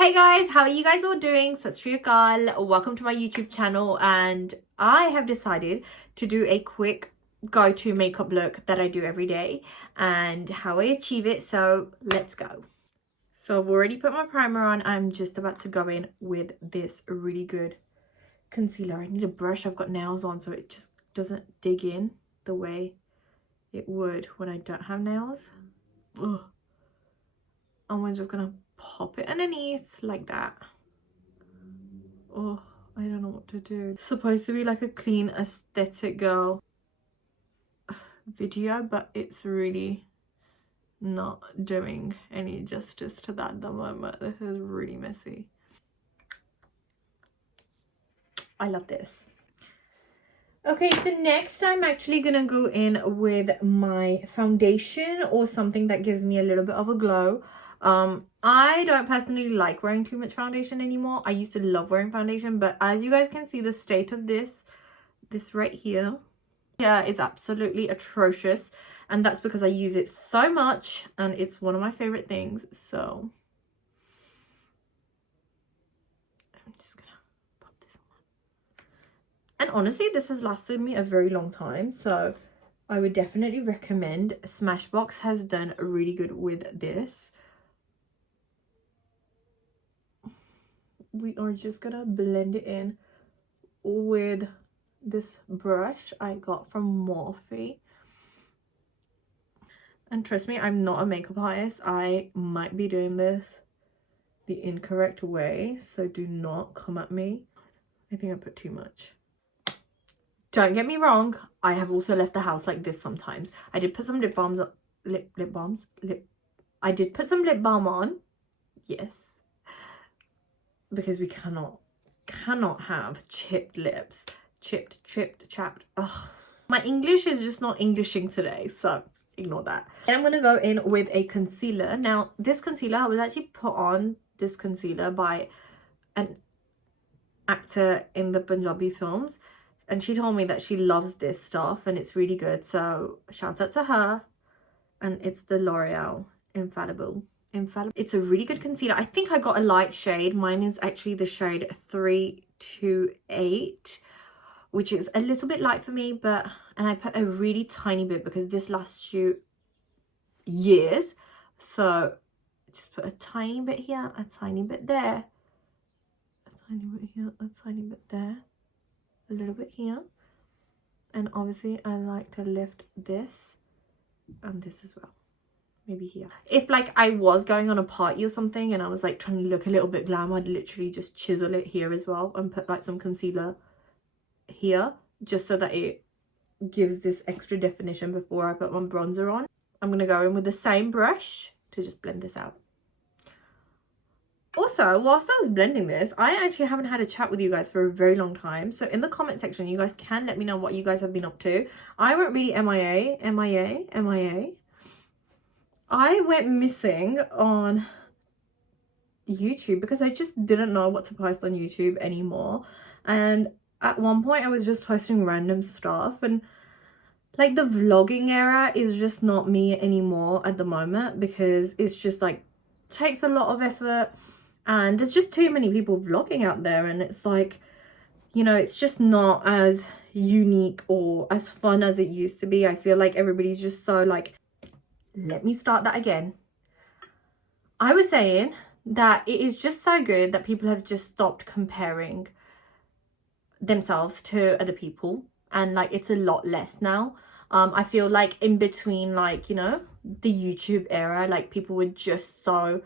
Hey guys, how are you guys all doing? Sat Shri Akal. Welcome to my YouTube channel, and I have decided to do a quick go-to makeup look that I do every day and how I achieve it. So let's go. So I've already put my primer on. I'm just about to go in with this really good concealer. I need a brush. I've got nails on so it just doesn't dig in the way it would when I don't have nails. Ugh. And we're just gonna pop it underneath like that. Oh, I don't know what to do. It's supposed to be like a clean aesthetic girl video, but it's really not doing any justice to that at the moment. This is really messy. I love this. Okay, so next I'm actually gonna go in with my foundation or something that gives me a little bit of a glow. I don't personally like wearing too much foundation anymore. I used to love wearing foundation, but as you guys can see, the state of this right here is absolutely atrocious, and that's because I use it so much and it's one of my favorite things. So I'm just gonna pop this on. And honestly, this has lasted me a very long time, so I would definitely recommend. Smashbox has done really good with this. We are just gonna blend it in with this brush I got from Morphe. And trust me, I'm not a makeup artist. I might be doing this the incorrect way, so do not come at me. I think I put too much. Don't get me wrong, I have also left the house like this sometimes. I did put some I did put some lip balm on, yes, because we cannot have chipped lips. Chipped, chapped. Ugh. My English is just not Englishing today, so ignore that. And I'm gonna go in with a concealer. Now, this concealer, I was actually put on this concealer by an actor in the Punjabi films, and she told me that she loves this stuff and it's really good. So shout out to her. And it's the L'Oreal Infallible. It's a really good concealer. I think I got a light shade. Mine is actually the shade 328, which is a little bit light for me, but and I put a really tiny bit because this lasts you years. So just put a tiny bit here, a tiny bit there, a tiny bit here, a tiny bit there, a little bit here, and obviously I like to lift this and this as well. Maybe here. If like I was going on a party or something and I was like trying to look a little bit glam, I'd literally just chisel it here as well and put like some concealer here just so that it gives this extra definition before I put my bronzer on. I'm gonna go in with the same brush to just blend this out. Also, whilst I was blending this, I actually haven't had a chat with you guys for a very long time. So in the comment section, you guys can let me know what you guys have been up to. I went really MIA. I went missing on YouTube because I just didn't know what to post on YouTube anymore. And at one point I was just posting random stuff, and like the vlogging era is just not me anymore at the moment because it's just like takes a lot of effort and there's just too many people vlogging out there, and it's like, you know, it's just not as unique or as fun as it used to be. I feel like everybody's just so like, let me start that again. I was saying that it is just so good that people have just stopped comparing themselves to other people, and like it's a lot less now. I feel like in between, like, you know, the YouTube era, like people were just so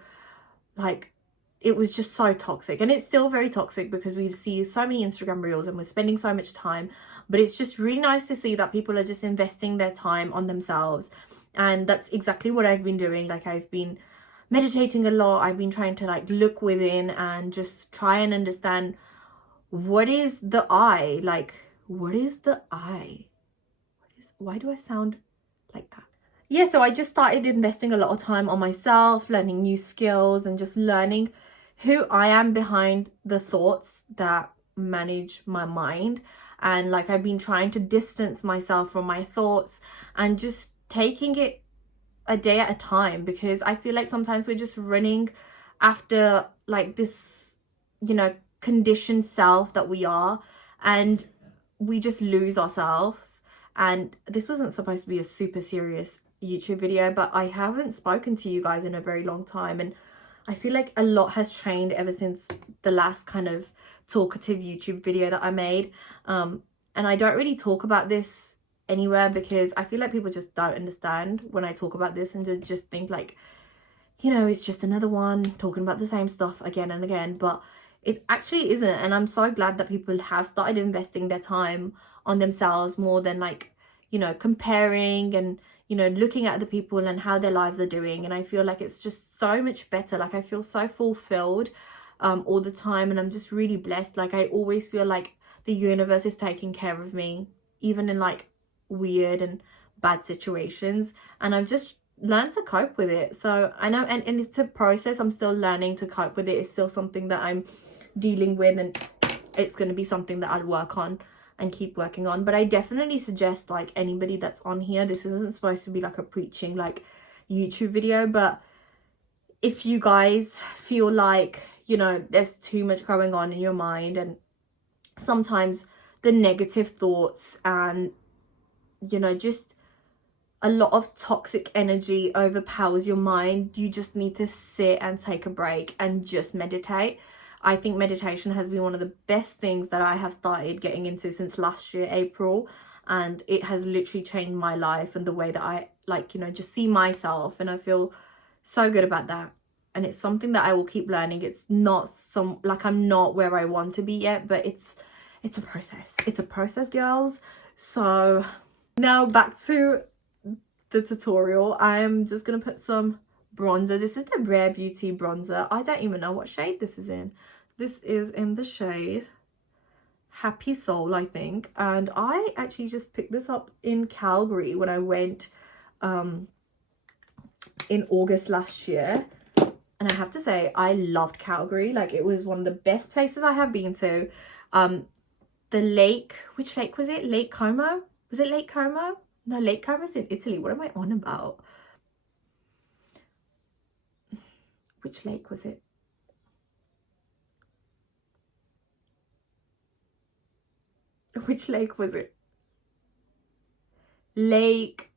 like, it was just so toxic, and it's still very toxic because we see so many Instagram reels and we're spending so much time, but it's just really nice to see that people are just investing their time on themselves. And that's exactly what I've been doing. Like, I've been meditating a lot. I've been trying to like look within and just try and understand, what is the I? Like, what is the I? Why do I sound like that? Yeah, so I just started investing a lot of time on myself, learning new skills and just learning who I am behind the thoughts that manage my mind. And like, I've been trying to distance myself from my thoughts and just taking it a day at a time, because I feel like sometimes we're just running after like this, you know, conditioned self that we are, and we just lose ourselves. And this wasn't supposed to be a super serious YouTube video, but I haven't spoken to you guys in a very long time, and I feel like a lot has changed ever since the last kind of talkative YouTube video that I made. And I don't really talk about this anywhere because I feel like people just don't understand when I talk about this, and just think like, you know, it's just another one talking about the same stuff again and again. But it actually isn't, and I'm so glad that people have started investing their time on themselves more than, like, you know, comparing and, you know, looking at the people and how their lives are doing. And I feel like it's just so much better. Like, I feel so fulfilled all the time, and I'm just really blessed. Like, I always feel like the universe is taking care of me, even in like weird and bad situations, and I've just learned to cope with it. So I know, and it's a process. I'm still learning to cope with it. It's still something that I'm dealing with, and it's going to be something that I'll work on and keep working on. But I definitely suggest, like, anybody that's on here, this isn't supposed to be like a preaching like YouTube video, but if you guys feel like, you know, there's too much going on in your mind, and sometimes the negative thoughts and, you know, just a lot of toxic energy overpowers your mind, you just need to sit and take a break and just meditate. I think meditation has been one of the best things that I have started getting into since last year, April. And it has literally changed my life and the way that I, like, you know, just see myself. And I feel so good about that. And it's something that I will keep learning. It's not like, I'm not where I want to be yet, but it's a process. It's a process, girls. So now back to the tutorial. I'm just gonna put some bronzer. This is the Rare Beauty bronzer. I don't even know what shade this is in. This is in the shade Happy Soul, I think. And I actually just picked this up in Calgary when I went in August last year. And I have to say, I loved Calgary. Like, it was one of the best places I have been to. The lake, which lake was it? Lake Como? Was it Lake Como? No, Lake Como's in Italy. What am I on about? Which lake was it? Which lake was it? Lake...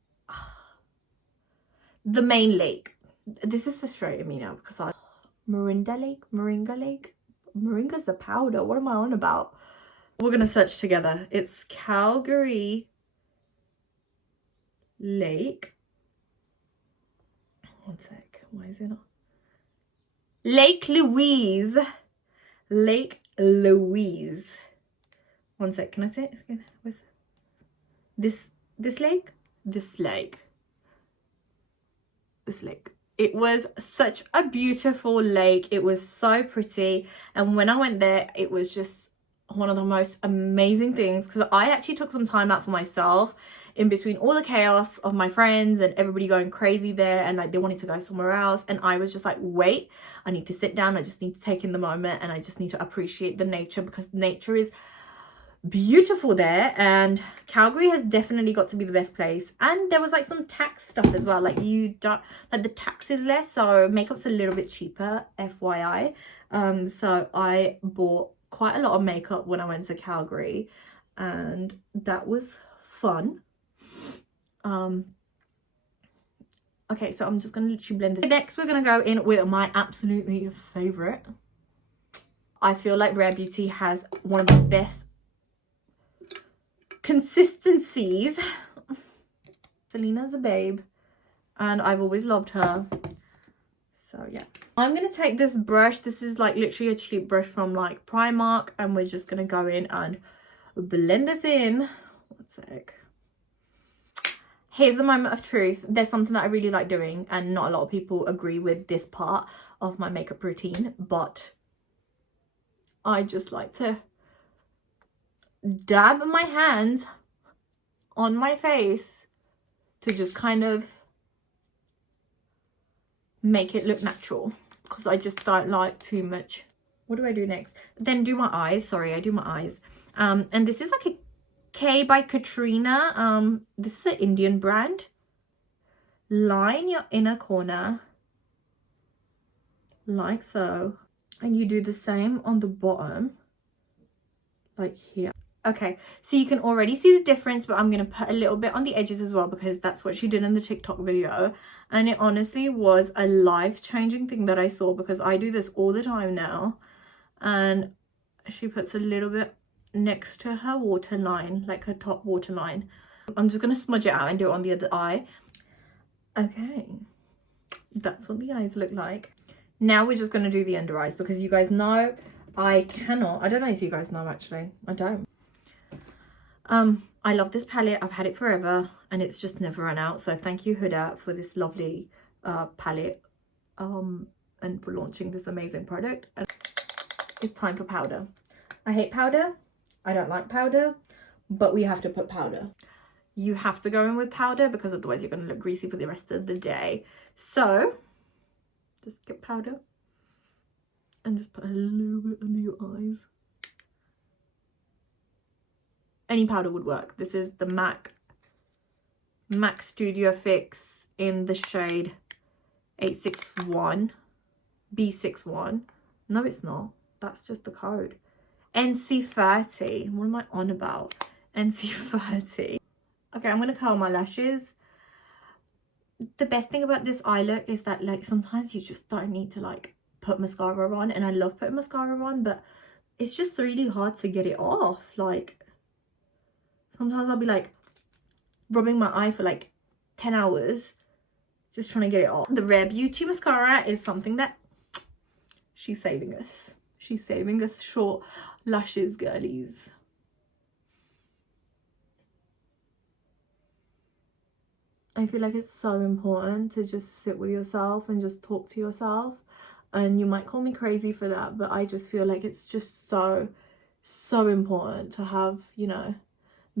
the main lake. This is frustrating me now because Moringa Lake? Moringa's the powder. What am I on about? We're going to search together. It's Calgary Lake. One sec. Why is it not? Lake Louise. Lake Louise. One sec. Can I say it again? Where's this lake? This lake. This lake. It was such a beautiful lake. It was so pretty. And when I went there, it was just one of the most amazing things, because I actually took some time out for myself in between all the chaos of my friends and everybody going crazy there, and like they wanted to go somewhere else, and I was just like, wait, I need to sit down. I just need to take in the moment, and I just need to appreciate the nature, because nature is beautiful there. And Calgary has definitely got to be the best place. And there was like some tax stuff as well, like you don't, like the tax is less, so makeup's a little bit cheaper, FYI. So I bought quite a lot of makeup when I went to Calgary, and that was fun. Okay, so I'm just gonna literally blend this. Next we're gonna go in with my absolutely favorite. I feel like Rare Beauty has one of the best consistencies. Selena's a babe, and I've always loved her. So yeah, I'm gonna take this brush. This is like literally a cheap brush from like Primark, and we're just gonna go in and blend this in. One sec. Here's the moment of truth. There's something that I really like doing, and not a lot of people agree with this part of my makeup routine, but I just like to dab my hands on my face to just kind of make it look natural, because I just don't like too much. What do I do next? Then do my eyes. Sorry, I do my eyes. And this is like a K by Katrina. This is an Indian brand. Line your inner corner like so. and you do the same on the bottom, like here. Okay, so you can already see the difference, but I'm going to put a little bit on the edges as well because that's what she did in the TikTok video. And it honestly was a life-changing thing that I saw because I do this all the time now. And she puts a little bit next to her waterline, like her top waterline. I'm just going to smudge it out and do it on the other eye. Okay, that's what the eyes look like. Now we're just going to do the under eyes because you guys know I don't know if you guys know actually, I don't. I love this palette. I've had it forever and it's just never run out. So thank you Huda for this lovely palette and for launching this amazing product. And it's time for powder. I hate powder. I don't like powder, but we have to put powder. You have to go in with powder because otherwise you're going to look greasy for the rest of the day. So just get powder and just put a little bit under your eyes. Any powder would work. This is the MAC Studio Fix in the shade 861 B61. No, it's not. That's just the code. NC30. What am I on about? NC30. Okay, I'm going to curl my lashes. The best thing about this eye look is that like sometimes you just don't need to like put mascara on, and I love putting mascara on, but it's just really hard to get it off. Like sometimes I'll be like rubbing my eye for like 10 hours just trying to get it off. The Rare Beauty mascara is something that she's saving us. She's saving us short lashes, girlies. I feel like it's so important to just sit with yourself and just talk to yourself. And you might call me crazy for that, but I just feel like it's just so important to have, you know,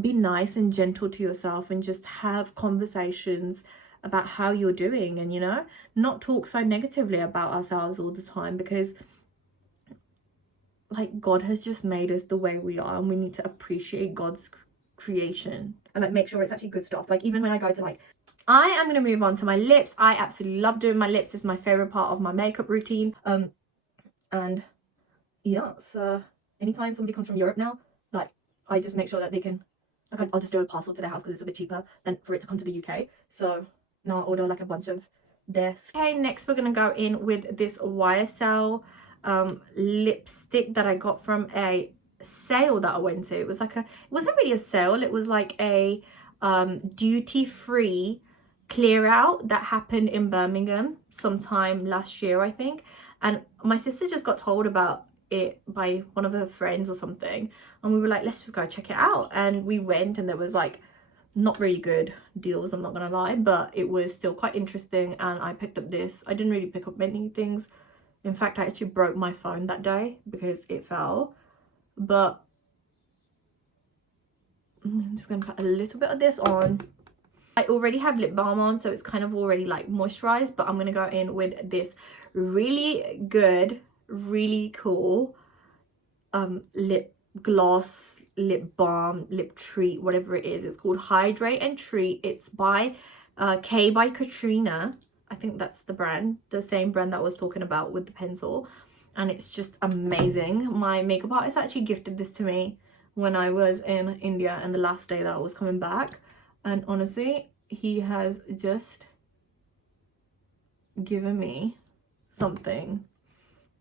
be nice and gentle to yourself and just have conversations about how you're doing, and, you know, not talk so negatively about ourselves all the time, because like God has just made us the way we are and we need to appreciate God's creation and like make sure it's actually good stuff. Like even when I go to like, I am going to move on to my lips. I absolutely love doing my lips. It's my favorite part of my makeup routine. And yeah, so anytime somebody comes from Europe now, like I just make sure that they can, like I'll just do a parcel to their house because it's a bit cheaper than for it to come to the UK. So now I order like a bunch of this. Okay, next we're going to go in with this YSL lipstick that I got from a sale that I went to. It was like it wasn't really a sale, it was like a duty-free clear out that happened in Birmingham sometime last year, I think. And my sister just got told about it by one of her friends or something, and we were like, let's just go check it out. And we went, and there was like not really good deals, I'm not gonna lie, but it was still quite interesting. And I picked up this. I didn't really pick up many things. In fact, I actually broke my phone that day because it fell. But I'm just gonna put a little bit of this on. I already have lip balm on, so it's kind of already like moisturized, but I'm gonna go in with this really good, really cool lip gloss, lip balm, lip treat, whatever it is. It's called Hydrate and Treat. It's by K by Katrina. I think that's the brand, the same brand that I was talking about with the pencil. And it's just amazing. My makeup artist actually gifted this to me when I was in India and the last day that I was coming back. And honestly, he has just given me something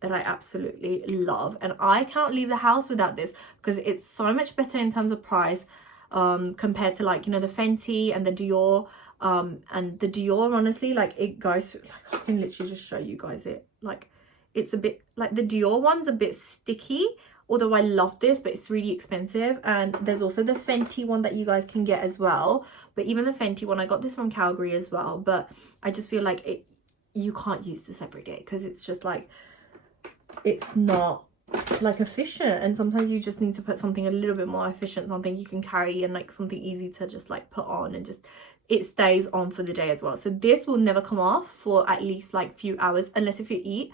that I absolutely love. And I can't leave the house without this because it's so much better in terms of price compared to like, you know, the Fenty and the Dior. And the Dior, honestly, like it goes, like I can literally just show you guys it. Like it's a bit, like the Dior one's a bit sticky, although I love this, but it's really expensive. And there's also the Fenty one that you guys can get as well. But even the Fenty one, I got this from Calgary as well. But I just feel like you can't use this every day because it's just like, it's not like efficient. And sometimes you just need to put something a little bit more efficient, something you can carry and like something easy to just like put on, and just it stays on for the day as well. So this will never come off for at least like few hours, unless if you eat.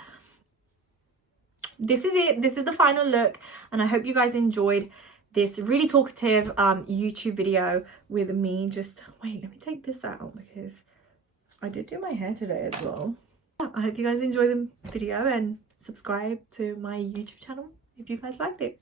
This is it. This is the final look, and I hope you guys enjoyed this really talkative YouTube video with me. Just wait, let me take this out because I did do my hair today as well. I hope you guys enjoy the video, and subscribe to my YouTube channel if you guys liked it.